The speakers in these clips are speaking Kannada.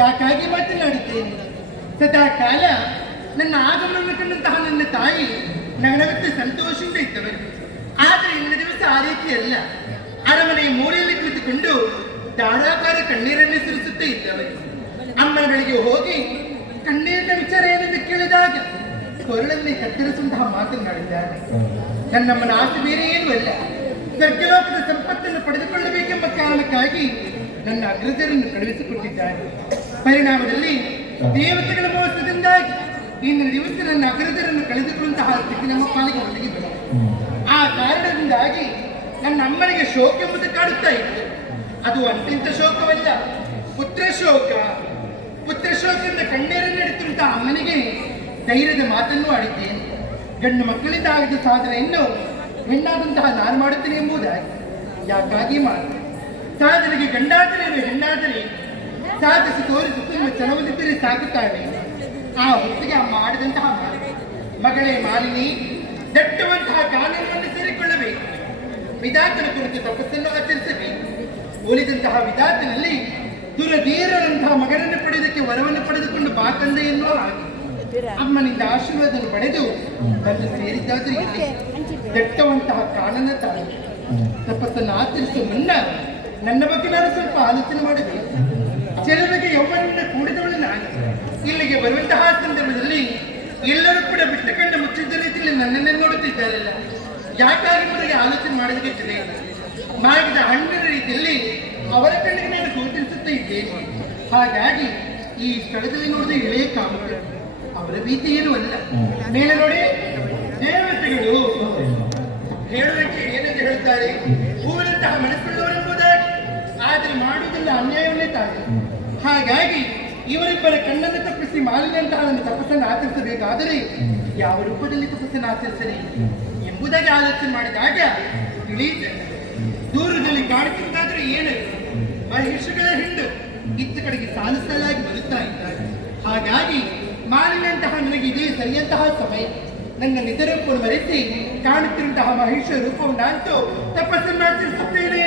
ಯಾಕಾಗಿ ಮಾತನಾಡುತ್ತೇನೆ. ಸದಾ ಕಾಲ ನನ್ನ ಆಗಮನವನ್ನು ಕಂಡಂತಹ ನನ್ನ ತಾಯಿ ನಗನಗತ್ತೆ ಸಂತೋಷದಿಂದ ಇದ್ದವರು. ಆದರೆ ಇಂದಿನ ದಿವಸ ಆ ರೀತಿ ಅಲ್ಲ. ಅರಮನೆಯ ಮೂಲೆಯಲ್ಲಿ ಕುಳಿತುಕೊಂಡು ಧಾರಾಕಾರ ಕಣ್ಣೀರನ್ನು ಸುರಿಸುತ್ತಾ ಇದ್ದವರು. ಅಮ್ಮನ ಬಳಿಗೆ ಹೋಗಿ ಕಣ್ಣೀರಿನ ವಿಚಾರ ಏನೆಂದು ಕೇಳಿದಾಗ ಕೊರಳನ್ನೇ ಕತ್ತರಿಸುವಂತಹ ಮಾತನಾಡಿದ್ದಾರೆ. ನನ್ನಮ್ಮನ ಆಸೆ ಬೇರೆ ಏನೂ ಅಲ್ಲ, ಸ್ವರ್ಗಲೋಕದ ಸಂಪತ್ತನ್ನು ಪಡೆದುಕೊಳ್ಳಬೇಕೆಂಬ ಕಾರಣಕ್ಕಾಗಿ ನನ್ನ ಅಗ್ರಜರನ್ನು ಕಳುಹಿಸಿಕೊಟ್ಟಿದ್ದಾರೆ. ಪರಿಣಾಮದಲ್ಲಿ ದೇವತೆಗಳ ಮೋಸದಿಂದಾಗಿ ಇಂದಿನ ದಿವಸ ನನ್ನ ಅಗ್ರಜರನ್ನು ಕಳೆದುಕೊಳ್ಳುವಂತಹ ಸ್ಥಿತಿ ನಮ್ಮ ಪಾಲಿಗೆ ಒದಗಿದ್ದರು. ಆ ಕಾರಣದಿಂದಾಗಿ ನನ್ನ ಅಮ್ಮನಿಗೆ ಶೋಕ ಎಂಬುದು ಕಾಡುತ್ತಾ ಇತ್ತು. ಅದು ಅಂತಿಂತ ಶೋಕವಲ್ಲ, ಪುತ್ರ ಶೋಕ. ಪುತ್ರ ಶೋಕದಿಂದ ಕಣ್ಣೀರನ್ನು ನೆಡುತ್ತಿರುವಂತಹ ಅಮ್ಮನಿಗೆ ಧೈರ್ಯದ ಮಾತನ್ನು ಆಡಿದ್ದೇನೆ. ಗಂಡು ಮಕ್ಕಳಿಂದ ಆಗಿದ್ದ ಸಾಧನೆಯನ್ನು ಹೆಣ್ಣಾದಂತಹ ನಾನು ಮಾಡುತ್ತೇನೆ ಎಂಬುದಾಗಿ. ಯಾಕಾಗಿ ಮಾಡಿದೆ? ಸಾಧನೆಗೆ ಗಂಡಾದರೆ ಹೆಣ್ಣಾದರೆ ಸಾಧಿಸಿ ತೋರಿಸುತ್ತಿರುವ ಚಲವದಿದ್ದರೆ ಸಾಗುತ್ತಾವೆ. ಆ ಹೊತ್ತಿಗೆ ಅಮ್ಮ ಆಡಿದಂತಹ ಮಗಳೇ ಮಾಲಿನಿ, ದಟ್ಟುವಂತಹ ಕಾನೂನನ್ನು ಸೇರಿಕೊಳ್ಳಬೇಕು. ವಿಧಾತನ ಕುರಿತು ತಪಸ್ಸನ್ನು ಆಚರಿಸಬೇಕು. ಉಳಿದಂತಹ ವಿಧಾತನಲ್ಲಿ ದುರಧೀರರಂತಹ ಮಗನನ್ನು ಪಡೆದಕ್ಕೆ ವರವನ್ನು ಪಡೆದುಕೊಂಡು ಬಾಕಂದೆ ಎನ್ನುವ ಹಾಗೆ ಅಮ್ಮನಿಂದ ಆಶೀರ್ವಾದವನ್ನು ಪಡೆದು ಬಂದು ಸೇರಿದ್ದಾದರೂ ಇಲ್ಲಿ ದಟ್ಟುವಂತಹ ಕಾನನ ತಾಯಿ ತಪಸ್ಸನ್ನು ಆಚರಿಸುವ ಮುನ್ನ ನನ್ನ ಬಗ್ಗೆ ನಾನು ಸ್ವಲ್ಪ ಆಲೋಚನೆ ಮಾಡಬೇಕು. ಜನರಿಗೆ ಯೌವನದಿಂದ ಕೂಡಿದವಳು ನಾನು. ಇಲ್ಲಿಗೆ ಬರುವಂತಹ ಸಂದರ್ಭದಲ್ಲಿ ಎಲ್ಲರೂ ಕೂಡ ಬಿಟ್ಟುಕೊಂಡು ಮುಚ್ಚಿದ್ದ ರೀತಿಯಲ್ಲಿ ನನ್ನನ್ನೇ ನೋಡುತ್ತಿದ್ದಾರಲ್ಲ, ಯಾಕಾಗಿ ಅವರಿಗೆ ಆಲೋಚನೆ ಮಾಡಬೇಕಿದೆ. ಮಾಡಿದ ಹಣ್ಣಿನ ರೀತಿಯಲ್ಲಿ ಅವರ ಕಣ್ಣಿಗೆ ನಾನು ಗೋಚರಿಸುತ್ತಾ ಇದ್ದೇನೆ. ಹಾಗಾಗಿ ಈ ಸ್ಥಳದಲ್ಲಿ ನೋಡಿದ ಎಳೆಯ ಕಾಮಗಳು ಅವರ ಭೀತಿ ಏನೂ ಅಲ್ಲ. ಮೇಲೆ ನೋಡಿ, ದೇವತೆಗಳು ಹೇಳುವಂತೆ ಏನಂತ ಹೇಳುತ್ತಾರೆ, ಹೂವಿನಂತಹ ಮನಸ್ಸುಳ್ಳವರೆಂಬುದಾಗಿ, ಆದರೆ ಮಾಡುವುದಲ್ಲ ಅನ್ಯಾಯವನ್ನೇ ತಾನೆ. ಹಾಗಾಗಿ ಇವರಿಬ್ಬರ ಕಣ್ಣನ್ನು ತಪ್ಪಿಸಿ ಮಾಲಿನಂತಹ ನನ್ನ ತಪಸ್ಸನ್ನು ಆಚರಿಸಬೇಕಾದರೆ ಯಾವ ರೂಪದಲ್ಲಿ ತಪಸ್ಸನ್ನು ಆಚರಿಸಲಿ ಎಂಬುದಾಗಿ ಆಲೋಚನೆ ಮಾಡಿದಾಗ ತಿಳಿಯುತ್ತೆ. ದೂರದಲ್ಲಿ ಕಾಣುತ್ತಿದ್ದಾದ್ರೆ ಏನು, ಮಹಿಷಗಳ ಹಿಂಡು ಇತ್ತ ಕಡೆಗೆ ಸಾಲಿಸಲಾಗಿ ಬರುತ್ತಾ ಇದ್ದಾರೆ. ಹಾಗಾಗಿ ಮಾಲಿನಂತಹ ನನಗೆ ಇದೇ ಸರಿಯಂತಹ ಸಮಯ. ನನ್ನ ನಿಜ ರೂಪವನ್ನು ಮರೆಸಿ ಕಾಣುತ್ತಿರುವಂತಹ ಮಹಿಷ ರೂಪವನ್ನು ಅಂತೂ ತಪಸ್ಸನ್ನು ಆಚರಿಸುತ್ತೇನೆ.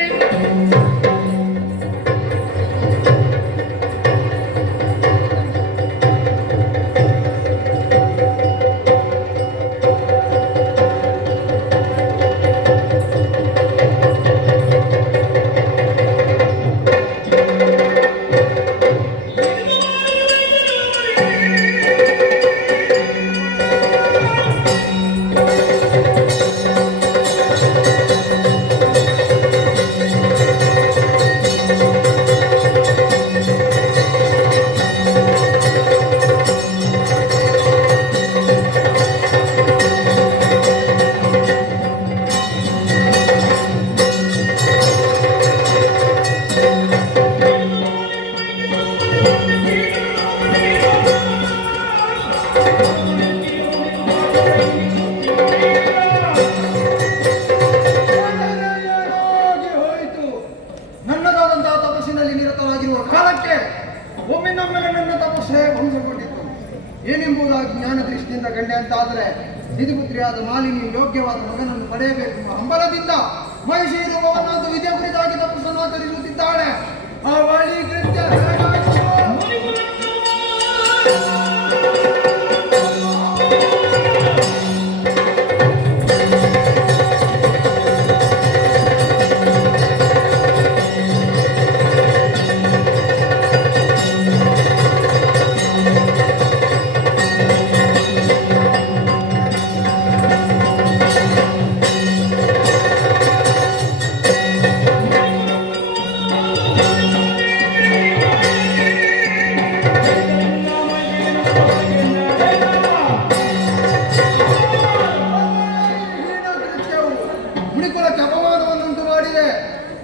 ದೃಷ್ಟಿಯಿಂದ ಕಂಡೆ ಅಂತಾದರೆ ನಿಧಿಪುತ್ರಿಯಾದ ಮಾಲಿನಿ ಯೋಗ್ಯವಾದ ಮಗನನ್ನು ಪಡೆಯಬೇಕು ಎಂಬ ಹಂಬಲದಿಂದ ಮಹಿಷೀರು ಭವನದ ವಿದ್ಯೆ ಕುರಿತಾಗಿ ತಪಸ್ಸನ್ನಾಚರಿಸುತ್ತಿದ್ದಾಳೆ. ಅವಳಿ ಕೃತ್ಯ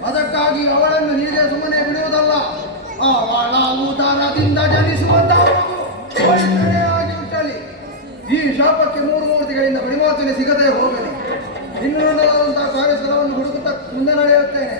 ಅದಕ್ಕಾಗಿ ಅವಳನ್ನು ಹೀಗೆ ಸುಮ್ಮನೆ ಬಿಡುವುದಲ್ಲ. ಅವಳ ಉದರದಿಂದ ಜನಿಸುವಂತಹ ಆಗಿ ಹುಟ್ಟಲಿ. ಈ ಶಾಪಕ್ಕೆ 3 ಮೂರ್ತಿಗಳಿಂದ ವಿಮೋಚನೆ ಸಿಗದೆ ಹೋಗಲಿ. ಇನ್ನು ನನ್ನದಾದಂತಹ ಕಾರ್ಯಸ್ಥಳವನ್ನು ಹುಡುಕುತ್ತಾ ಮುಂದೆ ನಡೆಯುತ್ತೇನೆ.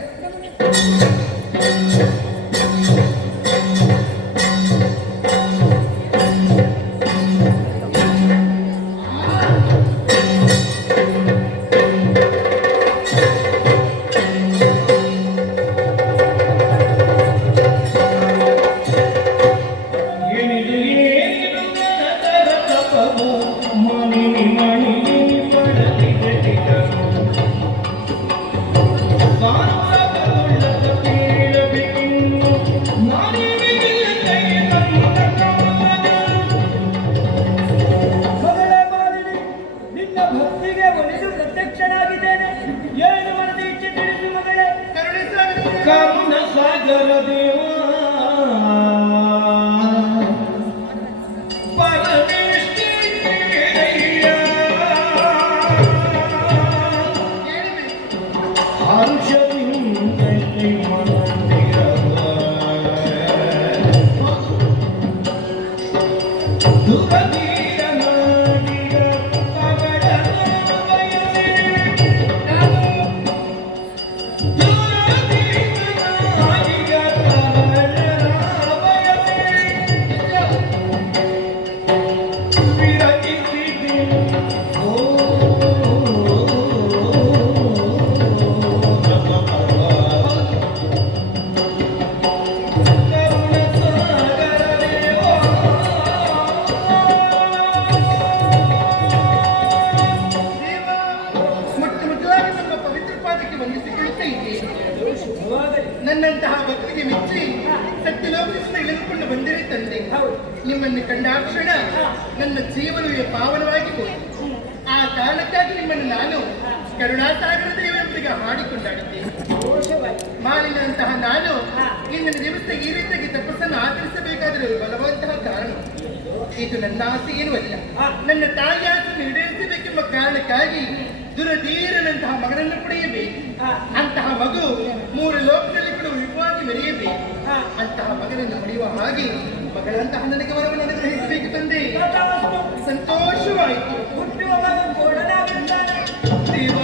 ಕರುಣ ಸಾಗರ ದೇವ ಪರಮೇಶ್ವರಯ್ಯ ಹರ್ಷದಿಂದ ನನ್ನಂತಹ ಭಕ್ತಿಗೆ ಮೆಚ್ಚಿ ಸತ್ಯಲೋಕದಿಂದ ಇಳಿದುಕೊಂಡು ಬಂದಿರೇ ತಂದೆ. ನಿಮ್ಮನ್ನು ಕಂಡಾಕ್ಷಣ ನನ್ನ ಜೀವನವೇ ಪಾವನವಾಗಿ ಹೋಯಿತು. ಆ ಕಾರಣಕ್ಕಾಗಿ ನಿಮ್ಮನ್ನು ನಾನು ಕರುಣಾಸಾಗರ ದೇವರೊಂದಿಗೆ ಹಾಡಿಕೊಂಡಾಡುತ್ತೇನೆ. ಮಾಲಿನಂತಹ ನಾನು ಇಂದಿನ ದಿವಸ ಈ ರೀತಿಯಾಗಿ ತಪಸ್ಸನ್ನು ಆಚರಿಸಬೇಕಾದರೆ ಬಲವಂತಹ ಕಾರಣ ಇದು ನನ್ನ ಆಸೆ ಏನೂ ಅಲ್ಲ. ನನ್ನ ತಾಯಿ ಆಸೆಯನ್ನು ಈಡೇರಿಸಬೇಕೆಂಬ ಕಾರಣಕ್ಕಾಗಿ ದುರಧೀರನಂತಹ ಮಗನನ್ನು ಪಡೆಯಬೇಕು. ಅಂತಹ ಮಗು 3 ಲೋಕದಲ್ಲಿ ಕೂಡ ವಿಭವಾಗಿ ಮೆರೆಯಬೇಕು. ಅಂತಹ ಮಗನನ್ನು ಪಡೆಯುವ ಹಾಗೆ ಮಗಳಂತಹ ನನಗೆ ವರವನ್ನು ಅನುಗ್ರಹಿಸಬೇಕು ತಂದೆ. ಸಂತೋಷವಾಯಿತು. ದೇವ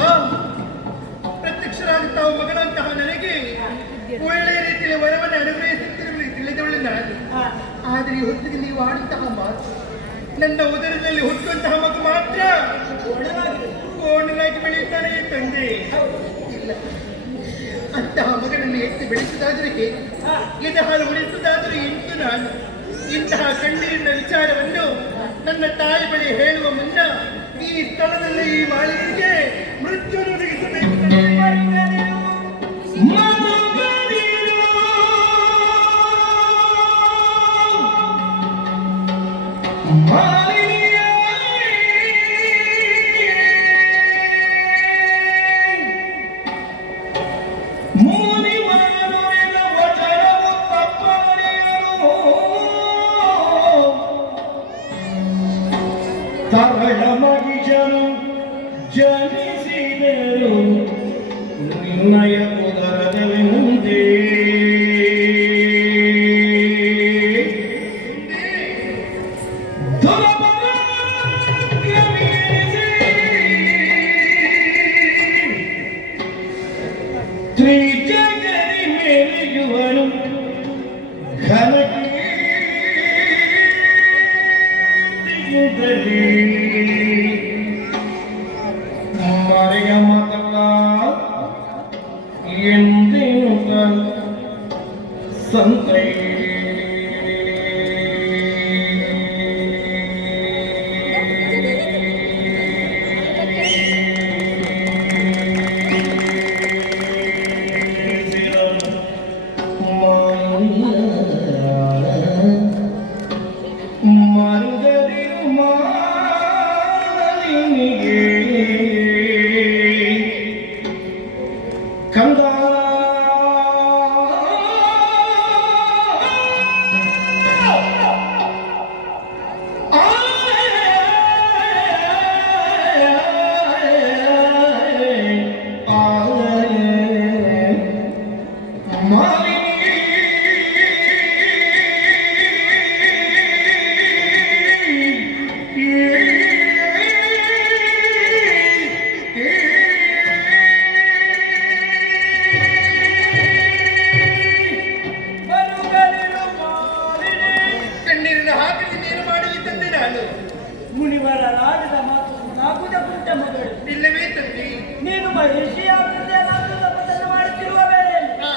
ಪ್ರತ್ಯಕ್ಷರಾಗುತ್ತಾ ಮಗಳಂತಹ ನನಗೆ ಒಳ್ಳೆಯ ರೀತಿಯಲ್ಲಿ ವರವನ್ನು ಅನುಗ್ರಹಿಸುತ್ತಿರಲಿ ತಿಳಿದವಳು ನಾನು. ಆದರೆ ಹೊತ್ತಿಗೆ ನೀವು ಆಡುವಂತಹ ಮಾತು ನನ್ನ ಉದರದಲ್ಲಿ ಹುಟ್ಟುವಂತಹ ಮಗು ಮಾತ್ರ ಕೋಣಲಾಗಿ ಬೆಳೆಯುತ್ತಾನೆ ತಂದೆ. ಇಲ್ಲ, ಅಂತಹ ಮಗನನ್ನು ಎತ್ತಿ ಬೆಳೆಸುವುದಾದರೆ ಎದೆ ಹಾಲು ಉಳಿಸುವುದಾದರೂ ಎಂಟು ನಾನು ಇಂತಹ ಕಣ್ಣೀರಿನ ವಿಚಾರವನ್ನು ನನ್ನ ತಾಯಿ ಬಳಿ ಹೇಳುವ ಮುನ್ನ ಈ ಸ್ಥಳದಲ್ಲಿ ಈ ಮಾಲಿನ್ಯಕ್ಕೆ ಮೃತ್ಯು ಒದಗಿಸಬೇಕು. ತರಳ ಮಗಿಜನು ಜನಿಸಿದರು ನಿರ್ಣಯ ಉದರದಲ್ಲಿ ಮುಂದೆ ತ್ರಿಜಗರಿ ಮೇಲೆಯುವನು ಘನಕೀರ್ತಿಯುತಲಿ ಮಾಲಿನಿಗೆ ಕಂದ ಕಣ್ಣೀರನ್ನು ಹಾಕಿ ನೀನು ಮಾಡಲಿ ತಂದೆ ನಾನು. ಮುನಿವರ ರಾಜದ ಮಾತು ನಾಗುದ ಕುಂಟ ಮಗಳು. ಇಲ್ಲವೇ ತಂದೆ? ನೀನು ಮಹಿಷಿಯಾಗುವುದೇ ನಾನು ತಪಸ್ಸನ್ನು ಮಾಡುತ್ತಿರುವ ವೇಳೆಯಲ್ಲಿ ಹಾ,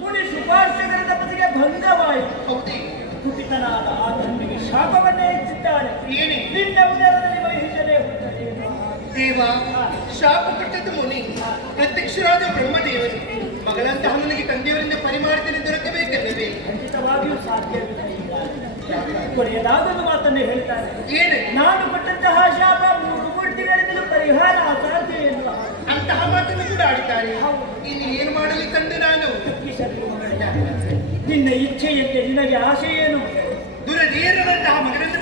ಮುನಿ ಶುಭಾರ್ಚಕರ ತಪಸ್ಸಿಗೆ ಭಂಗವಾಯಿತು. ಹೌದೇ? ಕುಪಿತನಾದ ಆ ತಂದೆಗೆ ಶಾಪವನ್ನೇ ಇಟ್ಟಿದ್ದಾನೆ. ಏನೇ? ನಿನ್ನ ಉದರದಲ್ಲಿ ಮಹಿಷನೇ ಹುಟ್ಟದೆ ಎನ್ನುವ ಹಾಗೆ. ದೇವ, ಶಾಪ ಕೊಟ್ಟದ್ದು ಮುನಿ, ಪ್ರತ್ಯಕ್ಷರಾದ ಬ್ರಹ್ಮದೇವರು. ಮಗಳಂತಹ ನನಗೆ ತಂದೆಯವರಿಂದ ಪರಿಮಾರ್ತನೆ ದೊರಕಬೇಕಲ್ಲವೇ? ಖಂಡಿತವಾಗಿಯೂ ಸಾಧ್ಯವಿಲ್ಲ. ಕೊನೆಯದಾದೊಂದು ಮಾತನ್ನು ಹೇಳ್ತಾರೆ. ಏನು? ನಾನು ಕೊಟ್ಟಂತಹ ಶಾಪ 3 ಮೂರ್ತಿಗಳಿಂದಲೂ ಪರಿಹಾರ ಅಸಾಧ್ಯ ಎನ್ನುವ ಹಾಗೆ. ಅಂತಹ ಮಾತನ್ನು ಕೂಡ ಆಡಿದ್ದಾರೆ. ಇನ್ನು ಏನು ಮಾಡಲಿ ತಂದೆ ನಾನು? ಈ ಶತ್ರು ಮಗಳೇ, ನಿನ್ನ ಇಚ್ಛೆಯಂತೆ ನಿನಗೆ ಆಸೆ ಏನು? ದುರಧೀರನಂತಹ ಮಗನನ್ನು